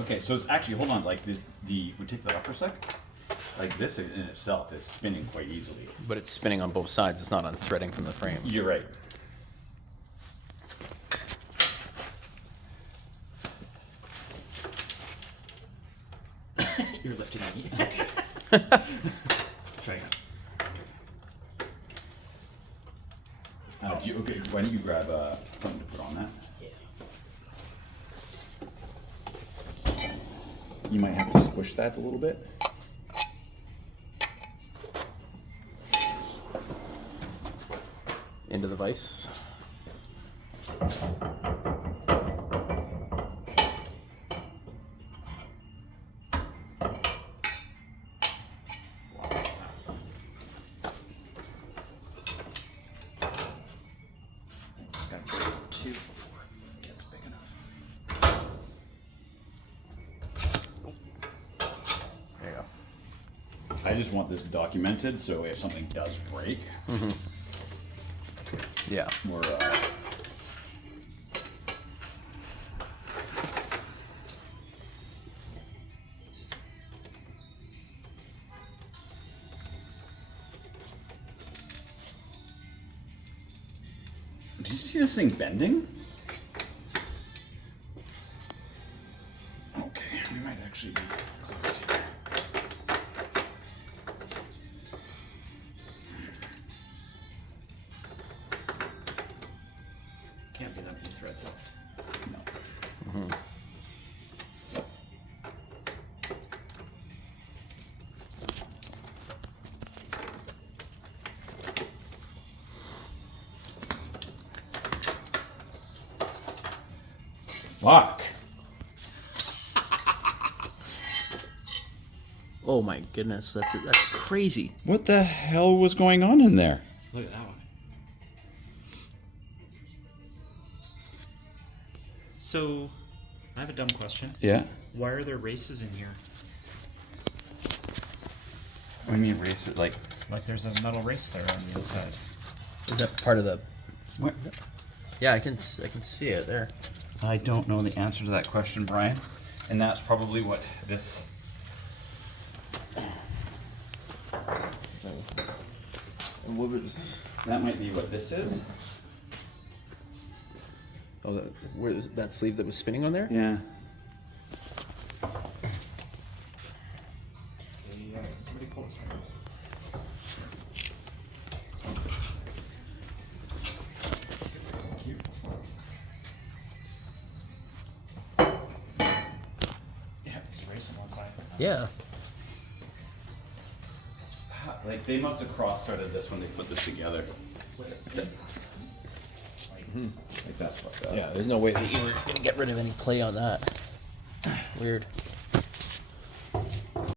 Okay, so it's actually, hold on, like we take that off for a sec. Like this in itself is spinning quite easily. But it's spinning on both sides. It's not unthreading from the frame. You're right. You're lifting me. Try again. Okay, why don't you grab something to put on that? Yeah. You might have to squish that a little bit. Into the vise. Just gotta get it two before it gets big enough. There you go. I just want this documented, so if something does break, Yeah. we're Did you see this thing bending? Okay, we might actually be close here. Can't be that many threads left. No. Fuck. Oh my goodness, that's crazy. What the hell was going on in there? Look at that one. So, I have a dumb question. Yeah. Why are there races in here? What do you mean race it? Like Like there's a metal race there on the inside. Is that part of the? what? Yeah, I can see it there. I don't know the answer to that question, Brian. And that's probably what this. And what was? That might be what this is. Oh, that sleeve that was spinning on there? Yeah. Okay, somebody pull this thing. Yeah, there's a race on one side. Yeah. Like they must have cross-threaded this when they put this together. Like that's fucked up. Yeah, there's no way that you were gonna get rid of any play on that. Weird.